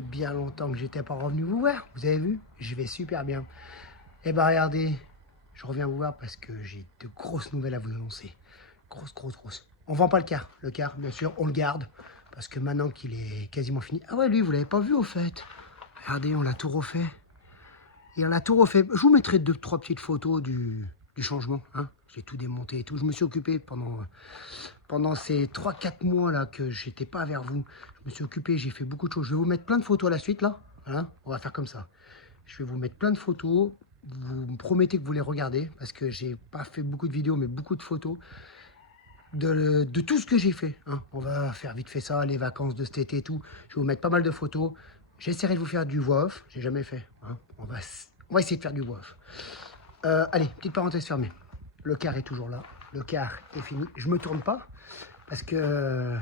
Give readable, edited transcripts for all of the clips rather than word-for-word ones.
fait bien longtemps que j'étais pas revenu vous voir. Vous avez vu? Je vais super bien. Eh ben regardez, je reviens vous voir parce que j'ai de grosses nouvelles à vous annoncer. Grosses. On vend pas le car. Le car, bien sûr, on le garde. Parce que maintenant qu'il est quasiment fini... Ah ouais, lui, vous l'avez pas vu au fait. Regardez, on l'a tout refait. Et on l'a tout refait. Je vous mettrai 2-3 petites photos du changement. Hein. J'ai tout démonté et tout. Je me suis occupé pendant ces 3-4 mois là que j'étais pas vers vous. Je me suis occupé, j'ai fait beaucoup de choses. Je vais vous mettre plein de photos à la suite là. Voilà, on va faire comme ça. Je vais vous mettre plein de photos. Vous me promettez que vous les regardez parce que j'ai pas fait beaucoup de vidéos mais beaucoup de photos de tout ce que j'ai fait. Hein. On va faire vite fait ça, les vacances de cet été et tout. Je vais vous mettre pas mal de photos. J'essaierai de vous faire du voix off. J'ai jamais fait. Hein. On va essayer de faire du voix off. Allez, petite parenthèse fermée. Le car est toujours là. Le car est fini. Je me tourne pas parce que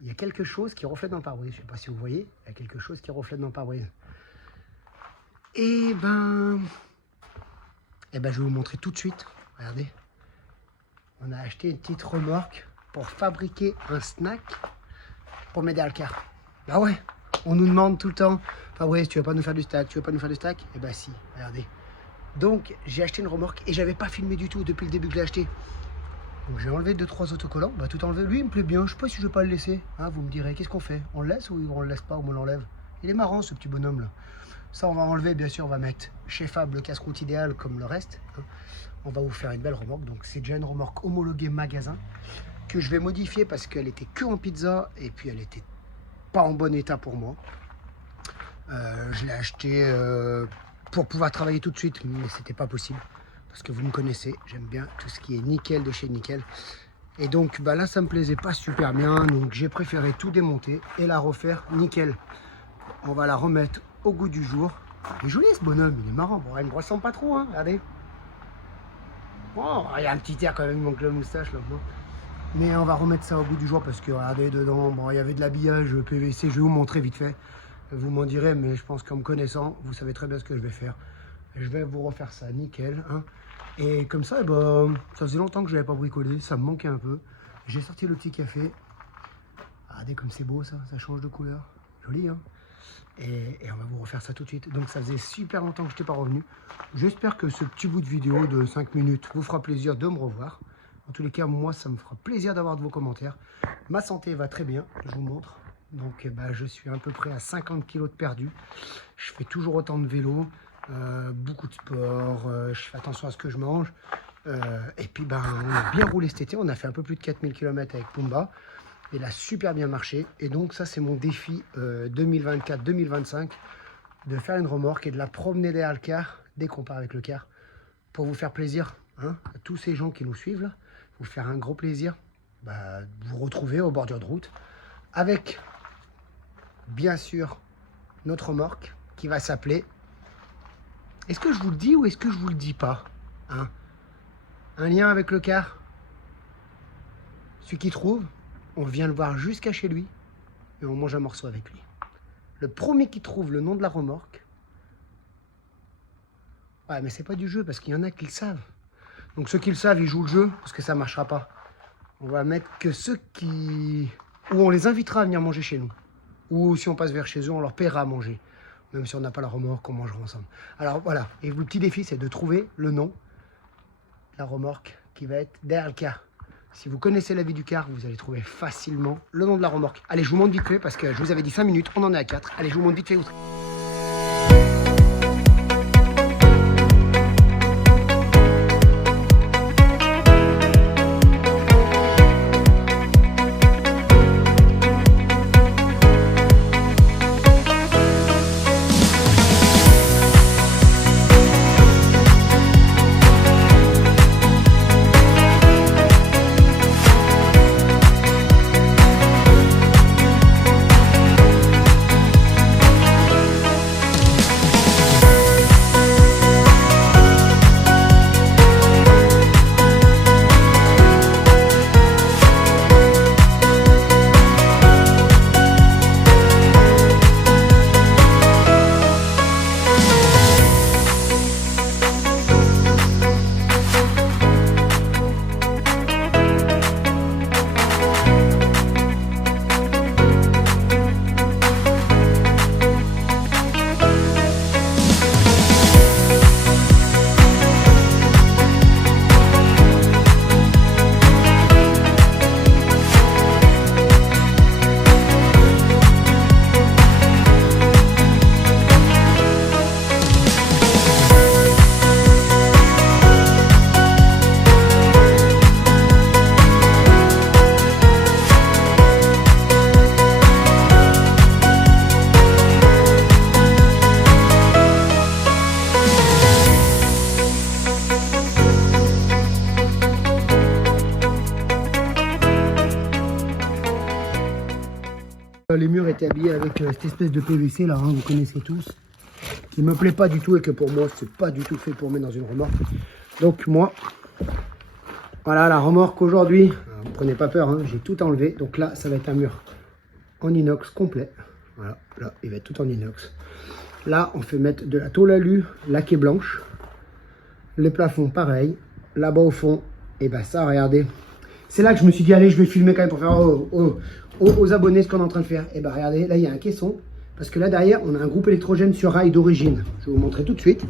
il y a quelque chose qui reflète dans le pare-brise. Je sais pas si vous voyez. Il y a quelque chose qui reflète dans le pare-brise. Et ben, je vais vous montrer tout de suite. Regardez. On a acheté une petite remorque pour fabriquer un snack pour m'aider à le car. Bah ouais, on nous demande tout le temps, Fabrice, tu vas pas nous faire du stack, tu vas pas nous faire du stack? Eh ben si, regardez. Donc j'ai acheté une remorque et j'avais pas filmé du tout depuis le début que je l'ai acheté. Donc j'ai enlevé 2-3 autocollants, on va tout enlever. Lui il me plaît bien, je sais pas si je vais pas le laisser. Hein, vous me direz, qu'est-ce qu'on fait? On le laisse ou on le laisse pas ou on l'enlève? Il est marrant ce petit bonhomme là. Ça on va enlever, bien sûr, on va mettre chez Fab le casse-route idéal comme le reste. Hein. On va vous faire une belle remorque, donc c'est déjà une remorque homologuée magasin que je vais modifier parce qu'elle était que en pizza et puis elle était pas en bon état pour moi. Je l'ai acheté pour pouvoir travailler tout de suite, mais c'était pas possible parce que vous me connaissez, j'aime bien tout ce qui est nickel de chez Nickel. Et donc là ça me plaisait pas super bien, donc j'ai préféré tout démonter et la refaire nickel. On va la remettre au goût du jour. Il est joli ce bonhomme, il est marrant. Bon, il me ressemble pas trop, hein, regardez. Oh, il y a un petit air quand même, il manque la moustache là. Mais on va remettre ça au goût du jour parce que regardez dedans, bon, il y avait de l'habillage PVC, je vais vous montrer vite fait. Vous m'en direz, mais je pense qu'en me connaissant, vous savez très bien ce que je vais faire. Je vais vous refaire ça nickel. Hein. Et comme ça, ça faisait longtemps que je n'avais pas bricolé, ça me manquait un peu. J'ai sorti le petit café. Regardez comme c'est beau ça, ça change de couleur. Joli, hein. Et on va vous refaire ça tout de suite. Donc ça faisait super longtemps que je n'étais pas revenu. J'espère que ce petit bout de vidéo de 5 minutes vous fera plaisir de me revoir. En tous les cas, moi, ça me fera plaisir d'avoir de vos commentaires. Ma santé va très bien, je vous montre. Donc je suis à peu près à 50 kg de perdu. Je fais toujours autant de vélo, beaucoup de sport, je fais attention à ce que je mange. Et puis on a bien roulé cet été, on a fait un peu plus de 4000 km avec Pumba. Il a super bien marché. Et donc ça c'est mon défi 2024-2025, de faire une remorque et de la promener derrière le car, dès qu'on part avec le car, pour vous faire plaisir, hein, à tous ces gens qui nous suivent là, vous faire un gros plaisir, de vous retrouver au bordure de route, avec bien sûr notre remorque qui va s'appeler, est-ce que je vous le dis ou est-ce que je vous le dis pas, hein? Un lien avec le car, celui qui trouve, on vient le voir jusqu'à chez lui et on mange un morceau avec lui. Le premier qui trouve le nom de la remorque, ouais mais c'est pas du jeu parce qu'il y en a qui le savent. Donc ceux qui le savent, ils jouent le jeu parce que ça marchera pas. On va mettre que ceux qui... Ou on les invitera à venir manger chez nous. Ou si on passe vers chez eux, on leur paiera à manger. Même si on n'a pas la remorque, on mangera ensemble. Alors voilà, et le petit défi, c'est de trouver le nom de la remorque qui va être derrière le car. Si vous connaissez la vie du car, vous allez trouver facilement le nom de la remorque. Allez, je vous montre vite fait parce que je vous avais dit 5 minutes, on en est à 4. Allez, je vous montre vite fait où. les murs étaient habillés avec cette espèce de PVC là, hein, vous connaissez tous, qui me plaît pas du tout et que pour moi c'est pas du tout fait pour mettre dans une remorque. Donc moi, voilà la remorque aujourd'hui, ne prenez pas peur, hein, j'ai tout enlevé. Donc là ça va être un mur en inox complet. Voilà, là il va être tout en inox. Là on fait mettre de la tôle alu laquée blanche. Les plafonds pareil. Là-bas au fond, et ben ça regardez. C'est là que je me suis dit allez je vais filmer quand même pour faire aux abonnés ce qu'on est en train de faire. Et ben regardez, là il y a un caisson. Parce que là derrière on a un groupe électrogène sur rail d'origine. Je vais vous montrer tout de suite.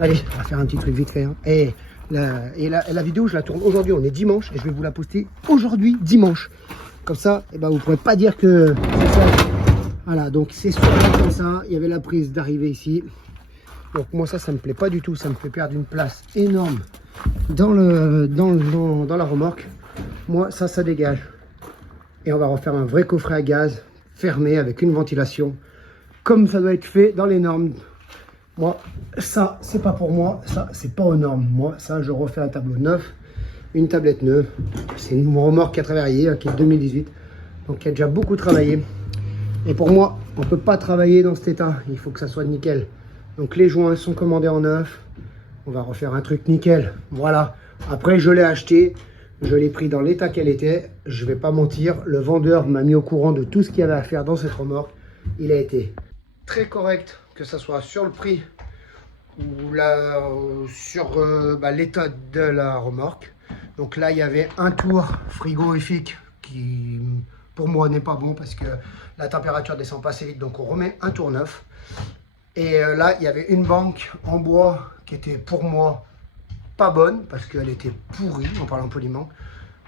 Allez, on va faire un petit truc vite fait. Hein. Et la vidéo je la tourne aujourd'hui, on est dimanche. Et je vais vous la poster aujourd'hui dimanche. Comme ça, et ben vous ne pourrez pas dire que c'est ça. Voilà, donc c'est sur comme ça. Il y avait la prise d'arrivée ici. Donc moi ça me plaît pas du tout. Ça me fait perdre une place énorme dans la remorque. Moi ça dégage. Et on va refaire un vrai coffret à gaz fermé avec une ventilation comme ça doit être fait dans les normes. Moi ça c'est pas pour moi, ça c'est pas aux normes. Moi ça je refais un tableau neuf, une tablette neuve. C'est une remorque qui a travaillé, hein, qui est 2018, donc qui a déjà beaucoup travaillé. Et pour moi on peut pas travailler dans cet état, il faut que ça soit nickel. Donc les joints sont commandés en neuf. On va refaire un truc nickel. Voilà. Après, je l'ai acheté. Je l'ai pris dans l'état qu'elle était. Je vais pas mentir. Le vendeur m'a mis au courant de tout ce qu'il y avait à faire dans cette remorque. Il a été très correct, que ce soit sur le prix ou sur l'état de la remorque. Donc là, il y avait un tour frigorifique qui, pour moi, n'est pas bon parce que la température descend pas assez vite. Donc on remet un tour neuf. Et là, il y avait une banque en bois qui était pour moi pas bonne parce qu'elle était pourrie, en parlant poliment.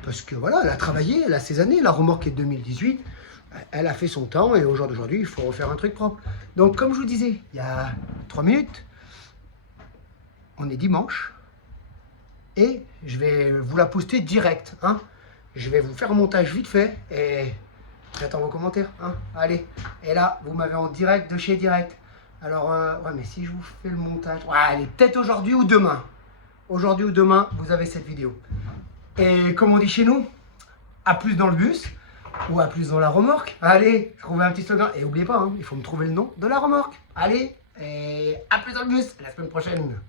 Parce que voilà, elle a travaillé, elle a ses années. La remorque est de 2018, elle a fait son temps et au jour d'aujourd'hui, il faut refaire un truc propre. Donc, comme je vous disais, il y a 3 minutes, on est dimanche et je vais vous la poster direct. Hein. Je vais vous faire un montage vite fait et j'attends vos commentaires. Hein. Allez, et là, vous m'avez en direct de chez Direct. Alors, ouais, mais si je vous fais le montage, ouais, allez, peut-être aujourd'hui ou demain. Aujourd'hui ou demain, vous avez cette vidéo. Et comme on dit chez nous, à plus dans le bus ou à plus dans la remorque. Allez, trouvez un petit slogan. Et n'oubliez pas, hein, il faut me trouver le nom de la remorque. Allez, et à plus dans le bus, la semaine prochaine.